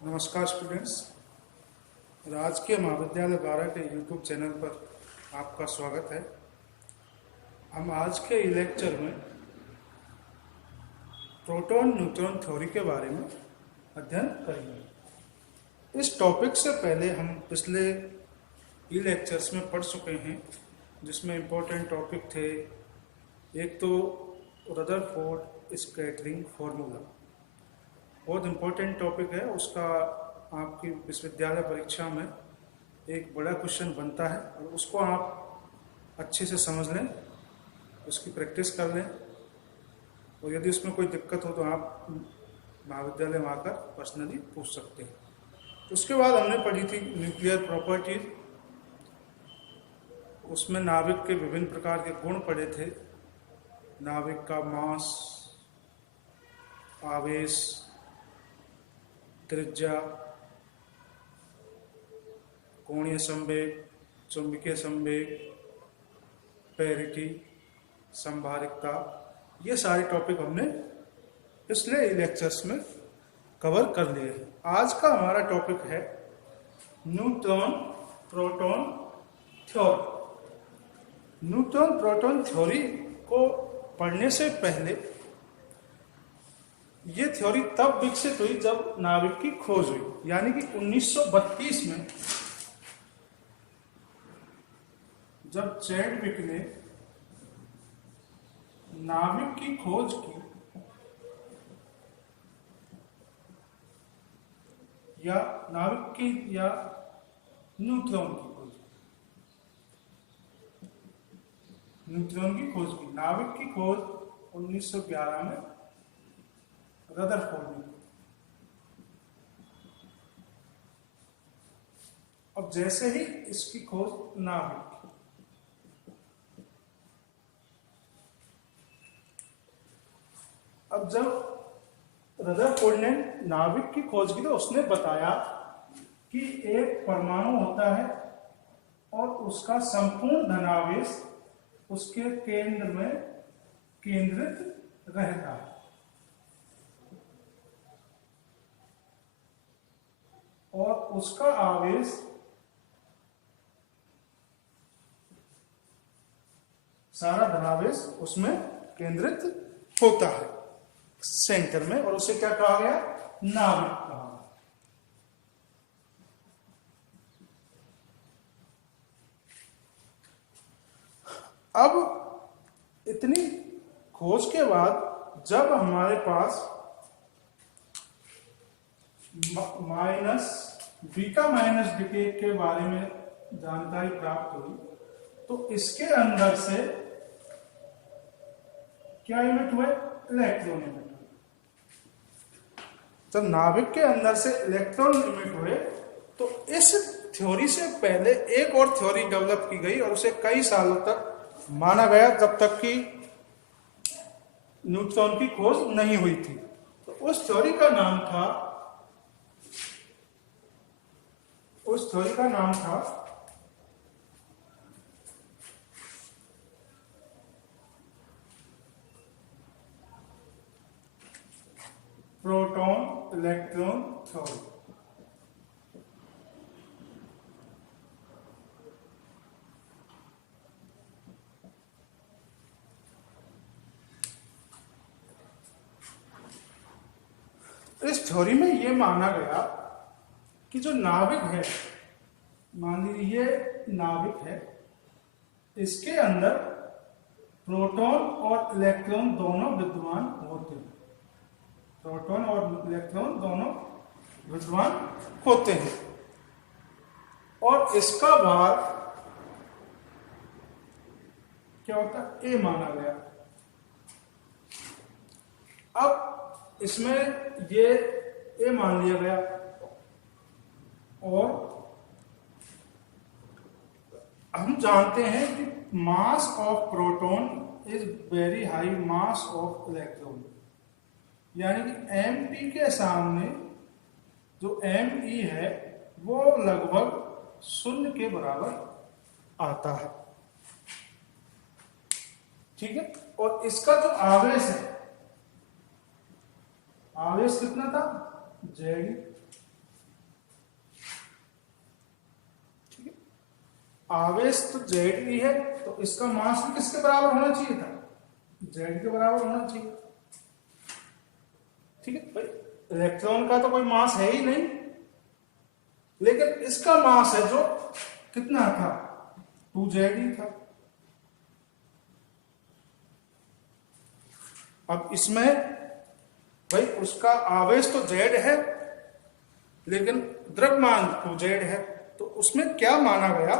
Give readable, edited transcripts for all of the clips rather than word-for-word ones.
नमस्कार स्टूडेंट्स, राजकीय महाविद्यालय बारा के यूट्यूब चैनल पर आपका स्वागत है। हम आज के लेक्चर में प्रोटॉन न्यूट्रॉन थ्योरी के बारे में अध्ययन करेंगे। इस टॉपिक से पहले हम पिछले लेक्चर्स में पढ़ चुके हैं, जिसमें इम्पोर्टेंट टॉपिक थे। एक तो रदरफोर्ड स्कैटरिंग फार्मूला बहुत इम्पोर्टेंट टॉपिक है, उसका आपकी विश्वविद्यालय परीक्षा में एक बड़ा क्वेश्चन बनता है और उसको आप अच्छे से समझ लें, उसकी प्रैक्टिस कर लें और यदि उसमें कोई दिक्कत हो तो आप महाविद्यालय में आकर पर्सनली पूछ सकते हैं। उसके बाद हमने पढ़ी थी न्यूक्लियर प्रॉपर्टीज, उसमें नाभिक के विभिन्न प्रकार के गुण पढ़े थे। नाभिक का मास, आवेश, त्रिज्या, कोणीय संवेग, चुंबकीय संवेग, पेरिटी, संभारिकता, ये सारे टॉपिक हमने पिछले लेक्चर्स में कवर कर लिए हैं। आज का हमारा टॉपिक है neutron proton theory. Neutron proton theory को पढ़ने से पहले ये थ्योरी तब विकसित हुई जब नाभिक की खोज हुई, यानी कि 1932 में जब चैडविक ने नाभिक की खोज की, या नाभिक की या न्यूट्रॉन की खोज, न्यूट्रॉन की खोज की। नाभिक की खोज 1911 में रदरफोर्ड ने। अब जैसे ही इसकी खोज नाभिक, अब जब रदरफोर्ड ने नाभिक की खोज की तो उसने बताया कि एक परमाणु होता है और उसका संपूर्ण धनावेश उसके केंद्र में केंद्रित रहता है और उसका आवेश सारा धनावेश उसमें केंद्रित होता है सेंटर में, और उसे क्या कहा गया? नाभिक कहा। अब इतनी खोज के बाद जब हमारे पास बीटा माइनस डिके के बारे में जानकारी प्राप्त हुई, तो इसके अंदर से क्या इमिट हुए? इलेक्ट्रॉन इमिट हुए। जब नाभिक के अंदर से इलेक्ट्रॉन इमिट हुए तो इस थ्योरी से पहले एक और थ्योरी डेवलप की गई और उसे कई सालों तक माना गया, जब तक कि न्यूट्रॉन की खोज नहीं हुई थी। तो उस थ्योरी का नाम था प्रोटॉन इलेक्ट्रॉन थ्योरी। इस थ्योरी में यह माना गया कि जो नाभिक है, मान लीजिए ये नाभिक है, इसके अंदर प्रोटॉन और इलेक्ट्रॉन दोनों विद्यमान होते हैं। प्रोटॉन और इलेक्ट्रॉन दोनों विद्यमान होते हैं और इसका भार क्या होता है? ए माना गया। अब इसमें ये ए मान लिया गया और हम जानते हैं कि mass of proton is very high mass of electron, यानी कि एमपी के सामने जो एमई है वो लगभग 0 के बराबर आता है। ठीक है, और इसका जो आवेश है, आवेश कितना था? जेड आवेश तो जेड ई है, तो इसका मास भी किसके बराबर होना चाहिए था, जेड के बराबर होना चाहिए। ठीक है भाई, इलेक्ट्रॉन का तो कोई मास है ही नहीं, लेकिन इसका मास है जो कितना था, 2z ही था। अब इसमें भाई उसका आवेश तो z है, लेकिन द्रव्यमान 2z है, तो उसमें क्या माना गया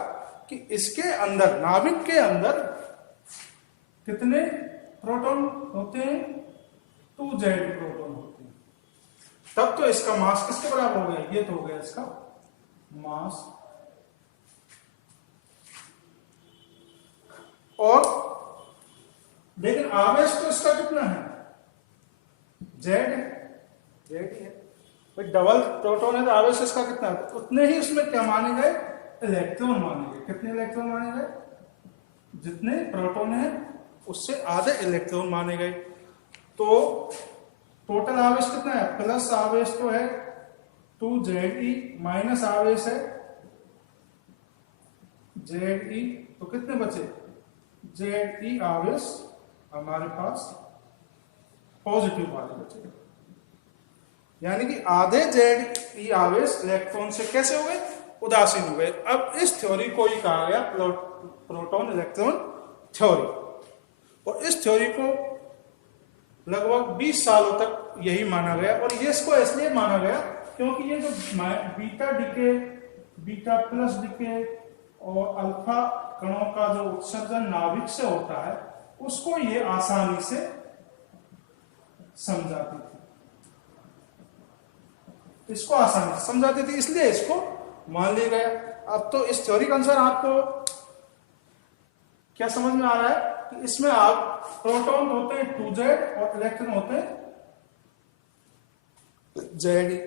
कि इसके अंदर, नाभिक के अंदर कितने प्रोटॉन होते हैं, 2z प्रोटॉन होते हैं। तब तो इसका मास किसके बराबर हो गया, ये तो हो गया इसका मास। और लेकिन आवेश तो इसका कितना है, जेड है, जेड ही है भाई, डबल प्रोटॉन है तो आवेश इसका कितना है, तो उतने ही उसमें क्या माने गए, इलेक्ट्रॉन माने गए। कितने इलेक्ट्रॉन माने गए, जितने प्रोटॉन है उससे आधे इलेक्ट्रॉन माने गए। तो टोटल आवेश कितना है, प्लस आवेश तो है 2Ze, माइनस आवेश है Ze, तो कितने बचे, Ze आवेश हमारे पास पॉजिटिव वाले बचे, यानी कि आधे Ze आवेश इलेक्ट्रॉन से कैसे हो गए, उदासीन हो गए। अब इस थ्योरी को ही कहा गया प्रोटॉन इलेक्ट्रॉन थ्योरी, और इस थ्योरी को लगभग 20 सालों तक यही माना गया। और ये इसको इसलिए माना गया क्योंकि ये जो beta decay, beta plus decay और अल्फा कणों का जो उत्सर्जन नाभिक से होता है, उसको ये आसानी से समझाती थी, इसको आसानी से समझाती थी, इसलिए इसको मान लिया गया। अब तो इस थ्योरी के अनुसार आपको क्या समझ में आ रहा है कि इसमें आप प्रोटॉन होते हैं 2z और इलेक्ट्रॉन होते हैं Ze,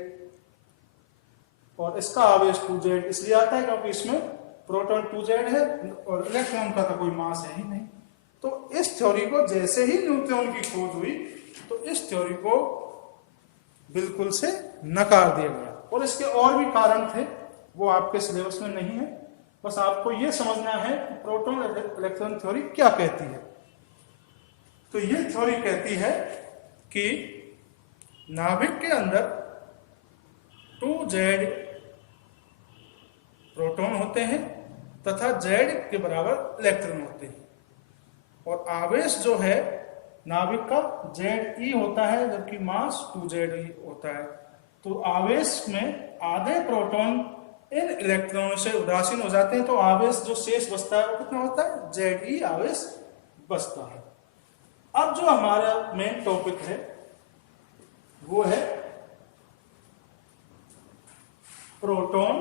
और इसका आवेश 2z इसलिए आता है क्योंकि इसमें प्रोटॉन 2z है और इलेक्ट्रॉन का तो कोई मास है ही नहीं। तो इस थ्योरी को जैसे ही न्यूट्रॉन की खोज हुई, तो इस थ्योरी को बिल्कुल से नकार दिया गया। और इसके और भी कारण थे, वो आपके सिलेबस में नहीं है, बस आपको यह समझना है कि प्रोटॉन इलेक्ट्रॉन थ्योरी क्या कहती है। तो ये थ्योरी कहती है कि नाभिक के अंदर 2z प्रोटॉन होते हैं तथा z के बराबर इलेक्ट्रॉन होते हैं, और आवेश जो है नाभिक का Ze होता है, जबकि मास 2Ze होता है। तो आवेश में आधे प्रोटॉन इन इलेक्ट्रॉनों से उदासीन हो जाते हैं, तो आवेश जो शेष बचता है वो कितना होता है, Ze आवेश बचता है। अब जो हमारा मेन टॉपिक है वो है प्रोटॉन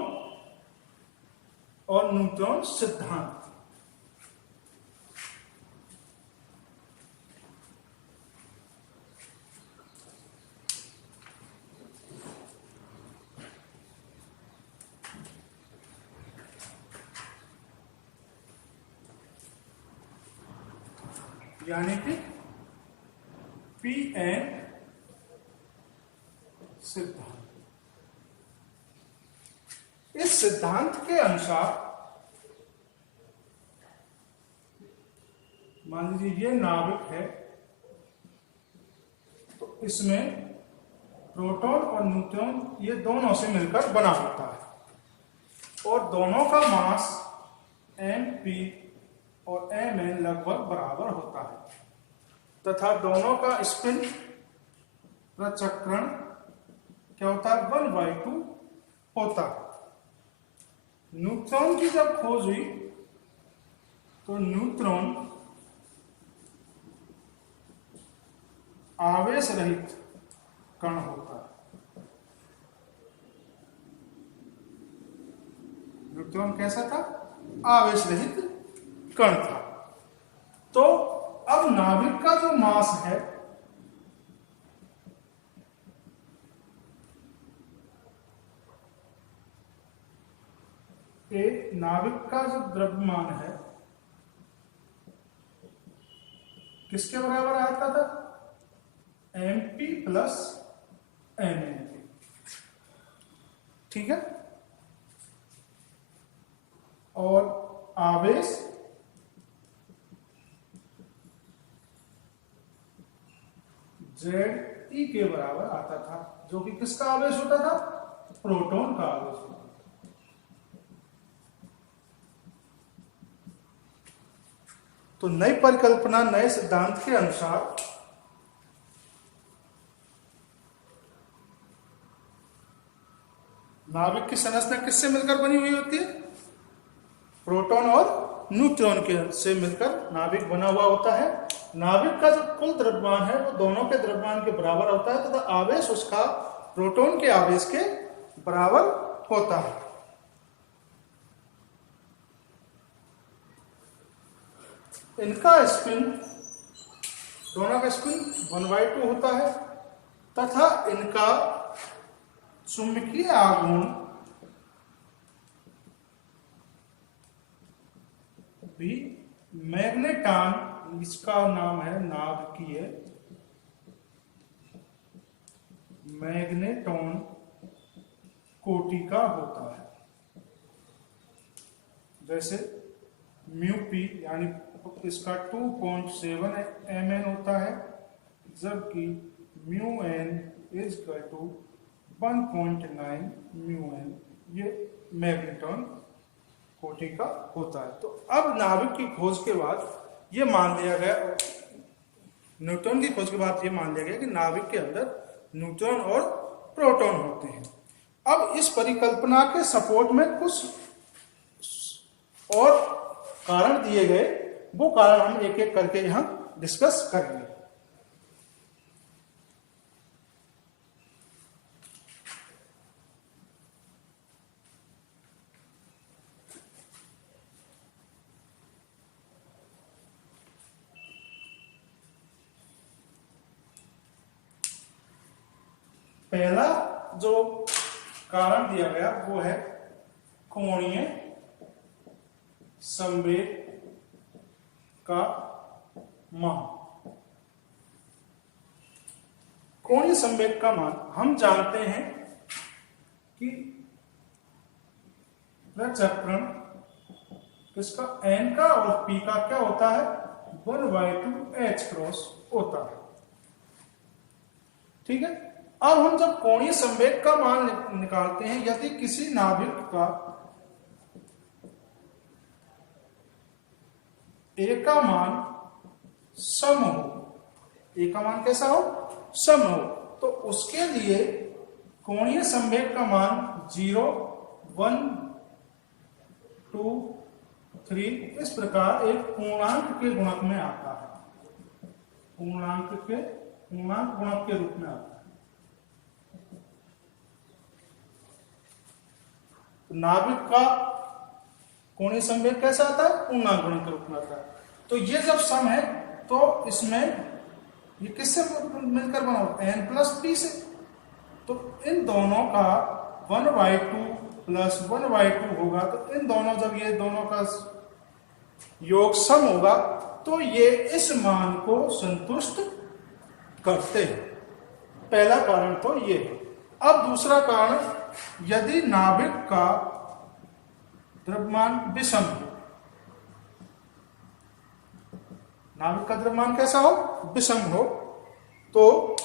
और न्यूट्रॉन सिद्धांत। यानी कि पीएन सिद्धांत। इस सिद्धांत के अनुसार मान लीजिए ये नाभिक है, तो इसमें प्रोटॉन और न्यूट्रॉन ये दोनों से मिलकर बना होता है, और दोनों का मास mp और mn लगभग बराबर होता है, तथा दोनों का स्पिन प्रचक्रण क्या होता है, 1/2 होता है। न्यूट्रॉन की जब खोज हुई तो न्यूट्रॉन आवेश रहित कण होता है। न्यूट्रॉन कैसा था, आवेश रहित कण था। तो अब नाभिक का जो मास है नाभिक का जो द्रव्यमान है किसके बराबर आता था, mp प्लस mnp। ठीक है, और आवेश ZE के बराबर आता था, जो कि किसका आवेश होता था? प्रोटॉन का आवेश होता था। तो नई परिकल्पना, नए सिद्धांत के अनुसार नाभिक की संरचना किससे मिलकर बनी हुई होती है? प्रोटॉन और न्यूट्रॉन के से मिलकर नाभिक बना हुआ होता है। नाभिक का जो कुल द्रव्यमान है वो दोनों के द्रव्यमान के बराबर होता है तथा आवेश उसका प्रोटॉन के आवेश के बराबर होता है। इनका स्पिन, दोनों का स्पिन 1/2 होता है तथा इनका चुंबकीय आघूर्ण भी मैग्नेटॉन, इसका नाम है नाभिकीय मैग्नेटॉन कोटि का होता है। जैसे म्यू पी यानी इसका 2.7 mn होता है, जबकि mu N is equal to 1.9 mu N, ये मैग्नेटॉन कोटि का होता है। तो अब नाभिक की खोज के बाद ये मान लिया गया, न्यूट्रॉन की खोज के बाद ये मान लिया गया कि नाभिक के अंदर न्यूट्रॉन और प्रोटॉन होते हैं। अब इस परिकल्पना के सपोर्ट में कुछ और कारण दिए गए, वो कारण हम एक एक करके यहां डिस्कस करेंगे। पहला जो कारण दिया गया वो है कोणीय संवेग का मान। कोणीय संवेग का मान हम जानते हैं कि प्रचक्रण इसका n का और p का क्या होता है? 1/2 h क्रॉस होता है। ठीक है। अब हम जब कोणीय संवेग का मान निकालते हैं, यदि किसी नाभिक का ए का मान सम हो, ए का मान कैसा हो? सम हो, तो उसके लिए कोणीय संवेग का मान 0, 1, 2, 3 इस प्रकार एक पूर्णांक के गुणक में आता है, पूर्णांक गुणक के रूप में आता है। नाभिक का कोणीय संवेग कैसा आता है? पूर्णांक गुणक के रूप में आता है। तो ये जब सम है तो इसमें ये किससे मिलकर बना होगा? n+p से। तो इन दोनों का 1/2 प्लस 1/2 होगा, तो इन दोनों, जब ये दोनों का योग सम होगा तो ये इस मान को संतुष्ट करते हैं। पहला कारण तो ये है। अब दूसरा कारण, यदि नाभिक का द्रव्यमान विषम हो, नाभिक का द्रव्यमान कैसा हो? विषम हो, तो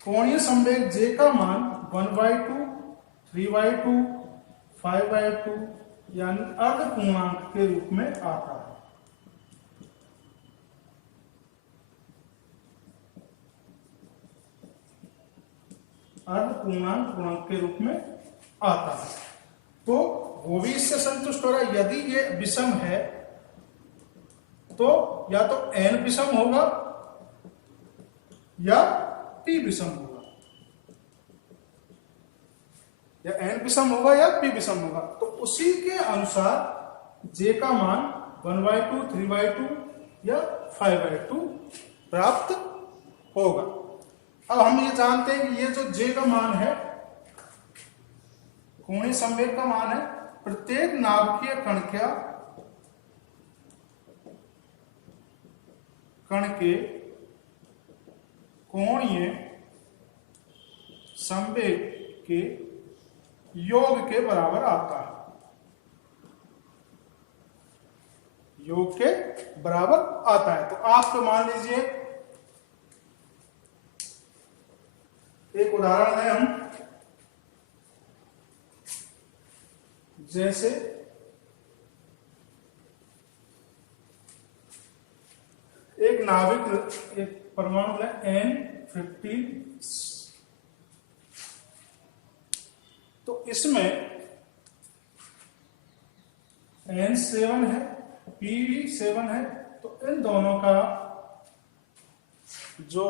कोणीय संवेग J का मान 1/2, 3/2, 5/2 यानी अर्धपूर्णांक के रूप में आता है। अर्धपूर्णांक गुणक के रूप में आता है। तो वो भी इससे संतुष्ट हो रहा है। यदि ये विषम है तो या तो n विषम होगा या p विषम होगा, या n विषम होगा या p विषम होगा। तो उसी के अनुसार J का मान 1/2, 3/2 या 5/2 प्राप्त होगा। अब हम ये जानते हैं कि ये जो J का मान है, कोणीय संवेग का मान है, प्रत्येक नाभिकीय कण के कोणीय संवेग के योग के बराबर आता है। योग के बराबर आता है। तो आप मान लीजिए एक उदाहरण है, हम जैसे एक नाभिक, एक परमाणु है N15, तो इसमें N7 है, P7 है, तो इन दोनों का जो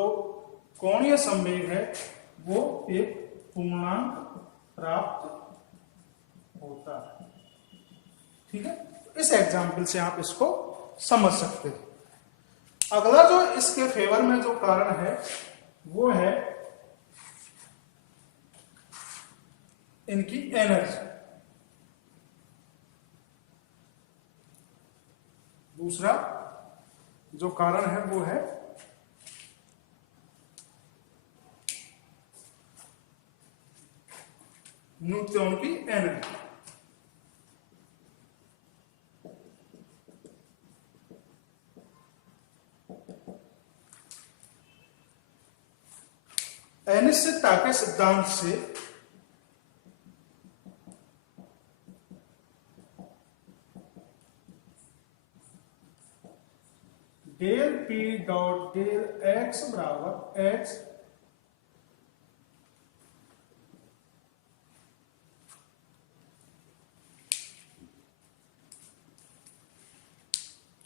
कोणीय संवेग है वो एक पूर्णांक प्राप्त होता है। ठीक है, इस एग्जाम्पल से आप इसको समझ सकते हैं। अगला जो इसके फेवर में जो कारण है वो है इनकी एनर्जी। दूसरा जो कारण है वो है न्यूट्रॉन की एनर्जी। अनिश्चितता के सिद्धांत से del P dot del x बराबर एक्स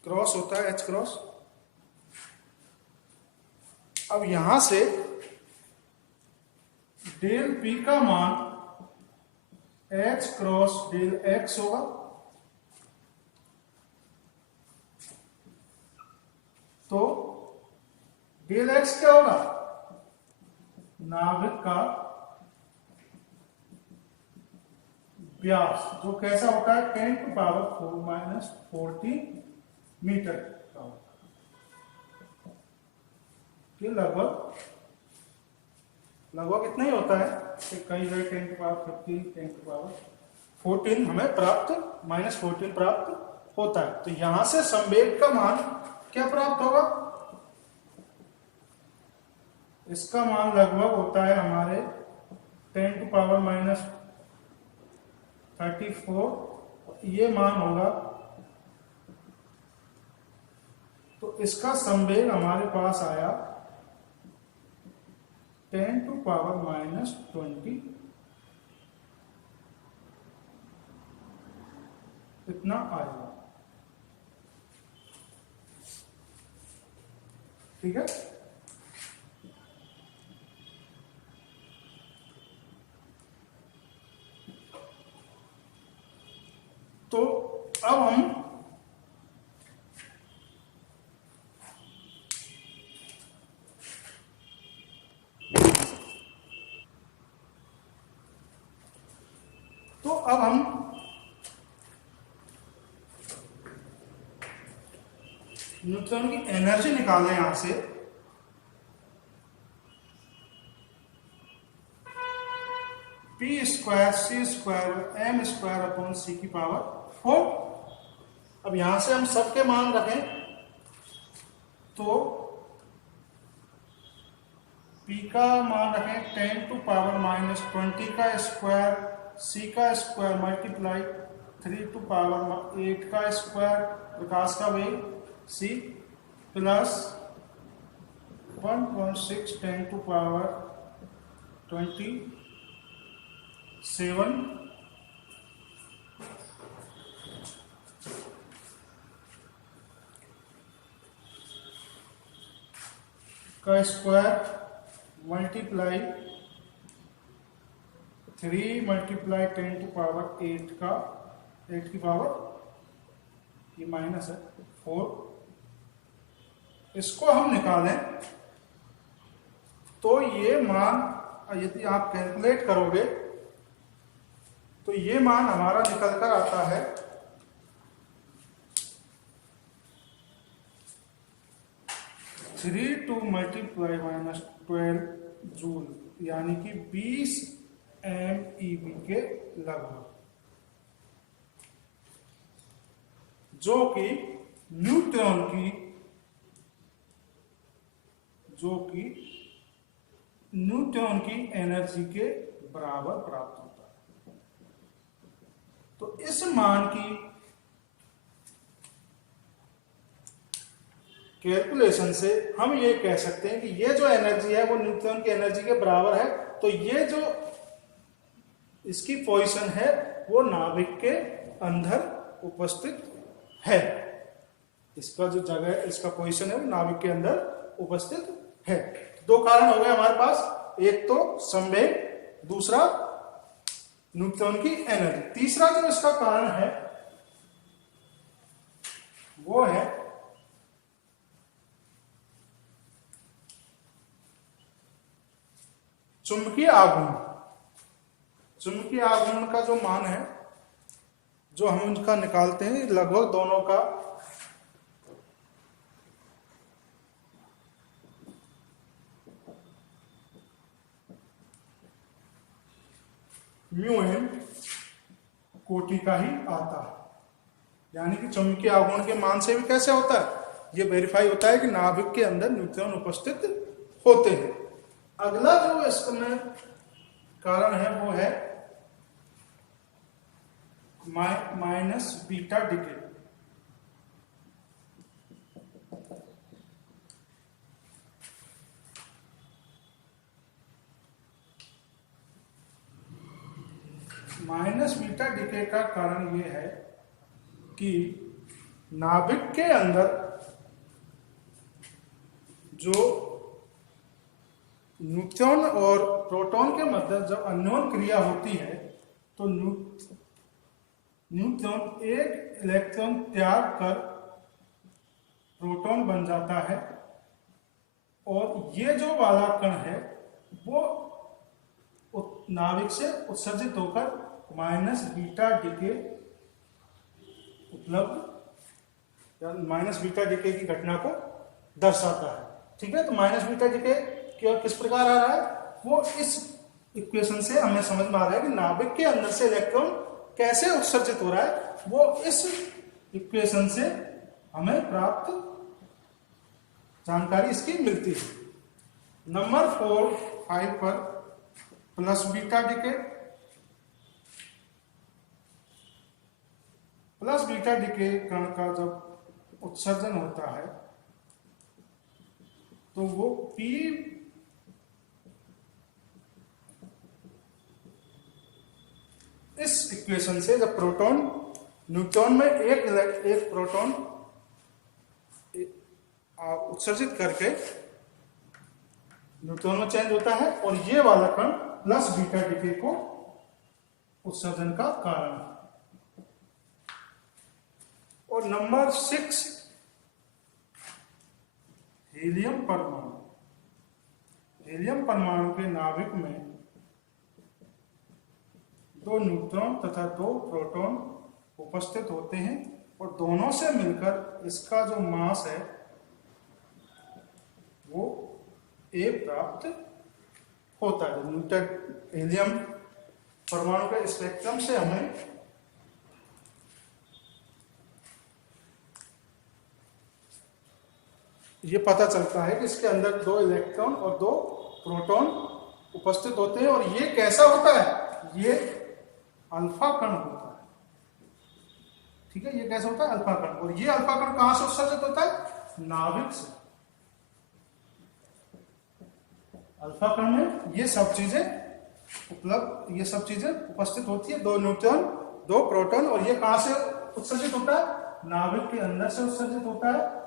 क्रॉस होता है एच क्रॉस। अब यहां से डेल P का मान एच क्रॉस डेल एक्स होगा, तो डेल एक्स क्या होगा, नाभिक का व्यास, जो कैसा होता है 10⁻⁴ - 14 मीटर का होता है। ये लगभग इतना ही होता है कि कई जगह 10⁻15 10⁻14 हमें प्राप्त -14 प्राप्त होता है। तो यहां से संवेग का मान क्या प्राप्त होगा, इसका मान लगभग होता है हमारे 10⁻-34, ये मान होगा। तो इसका संवेग हमारे पास आया 10⁻⁻20, इतना आएगा। ठीक है, तो अब हम न्यूट्रॉन की एनर्जी निकालें यहां से। P²C²m²/4। अब यहां से हम सबके मान रखें तो P का मान रखें 10⁻⁻20 का स्क्वायर, C का स्क्वायर मल्टीप्लाई 3⁸ का स्क्वायर, प्रकाश का वेग C प्लस 1.6 10⁻27 का स्क्वायर मल्टीप्लाई 3 मल्टीप्लाई 10⁸ का 8 की पावर, ये माइनस है 4, इसको हम निकालें तो ये मान यदि आप कैलकुलेट करोगे तो ये मान हमारा निकल कर आता है 3 × 10⁻12 जूल, यानी कि 20 MeV के लगभग, जो कि न्यूट्रॉन की, जो कि न्यूट्रॉन की एनर्जी के बराबर प्राप्त होता है। तो इस मान की कैलकुलेशन से हम ये कह सकते हैं कि ये जो एनर्जी है वो न्यूट्रॉन की एनर्जी के बराबर है। तो ये जो इसकी पोजीशन है वो नाभिक के अंदर उपस्थित है। इसका जो जगह है, इसका पोजीशन है वो नाभिक के अंदर उपस्थित है। दो कारण हो गए हमारे पास, एक तो संवेग, दूसरा न्यूट्रॉन की एनर्जी। तीसरा जो इसका कारण है वो है चुंबकीय आघूर्ण। चुंबकीय आघूर्ण का जो मान है, जो हम उनका निकालते हैं, लगभग दोनों का म्यू एम कोटि का ही आता है। यानी कि चुंबकीय आघूर्ण के मान से भी कैसे होता है, यह वेरीफाई होता है कि नाभिक के अंदर न्यूट्रॉन उपस्थित होते हैं। अगला जो इसमें कारण है वो है minus beta decay. Minus beta decay का कारण ये है कि नाभिक के अंदर जो न्यूट्रॉन और प्रोटॉन के मध्य जब अन्योन क्रिया होती है तो न्यूट्रॉन एक इलेक्ट्रॉन त्याग कर प्रोटॉन बन जाता है, और ये जो वाला कण है वो नाभिक से उत्सर्जित होकर माइनस बीटा डिके उपलब्ध या माइनस बीटा डिके की घटना को दर्शाता है। ठीक है, तो माइनस बीटा डिके किस प्रकार आ रहा है, वो इस इक्वेशन से हमें समझ में आ रहा है कि नाभिक के अंदर से इलेक्ट्रॉन कैसे उत्सर्जित हो रहा है, वो इस इक्वेशन से हमें प्राप्त जानकारी इसकी मिलती है। नंबर 5 पर plus beta decay. Plus beta decay कण का जब उत्सर्जन होता है तो वो P इस इक्वेशन से, जब प्रोटॉन न्यूट्रॉन में एक प्रोटॉन उत्सर्जित करके न्यूट्रॉन में चेंज होता है, और ये वाला कण प्लस बीटा डिके को उत्सर्जन का कारण है। और नंबर 6 हीलियम परमाणु। हीलियम परमाणु के नाभिक में 2 न्यूट्रॉन तथा 2 प्रोटॉन उपस्थित होते हैं, और दोनों से मिलकर इसका जो मास है वो A प्राप्त होता है। हीलियम परमाणु के स्पेक्ट्रम से हमें ये पता चलता है कि इसके अंदर 2 इलेक्ट्रॉन और 2 प्रोटॉन उपस्थित होते हैं। और ये कैसा होता है, ये अल्फा कण होता है। ठीक है, ये कैसा होता है, अल्फा कण। और ये अल्फा कण कहां से उत्सर्जित होता है, नाभिक से। अल्फा कण में ये सब चीजें उपस्थित होती है, 2 न्यूट्रॉन 2 प्रोटॉन, और ये कहां से उत्सर्जित होता है, नाभिक के अंदर से उत्सर्जित होता है।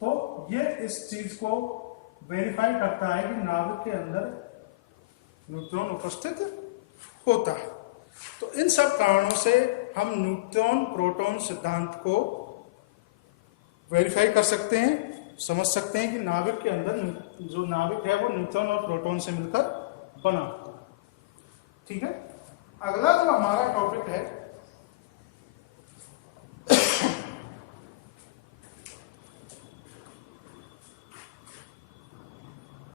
तो ये इस चीज को वेरीफाई करता है कि नाभिक के अंदर न्यूट्रॉन उपस्थित होता है। तो इन सब कारणों से हम न्यूट्रॉन प्रोटॉन सिद्धांत को वेरीफाई कर सकते हैं, समझ सकते हैं कि नाभिक के अंदर जो नाभिक है वो न्यूट्रॉन और प्रोटॉन से मिलकर बना होता है। ठीक है, अगला जो हमारा टॉपिक है